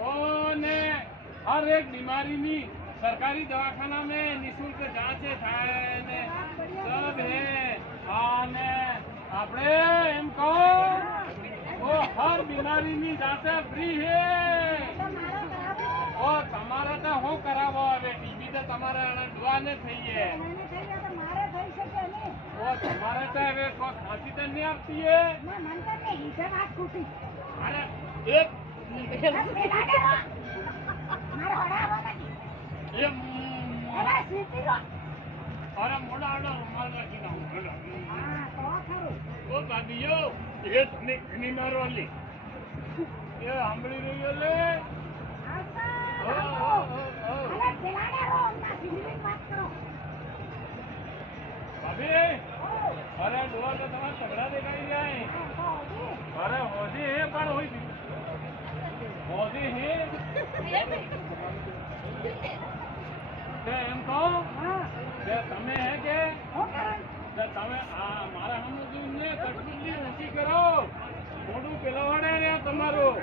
ઓને हर एक बीमारी में सरकारी दवाखाना में निःशुल्क जांच थाय ने सब है आने आपने एम को वो हर बीमारी में जांच फ्री है ओ તમારે તો હું કરાવો હવે ટીબી તો તમારે દુઆને થઈ છે ઓ તમારે તો હવે કોઈ ખાંસી તો નહીં આવતી હે અરે એક अरे मोड़ा रुमाल रखी ना ओ भाभीओ ये घनी मारो वाली ये हमड़ी रही है ले भाभी अरे डोर तो तुम्हारा तगड़ा दिखाई दिया है अरे होदी है पर हुई होदी है એમ કહો કે તમે હે કે તમે આ મારા હમુને કટકુલી નથી કરો મોડું પેલા વડે ને તમારું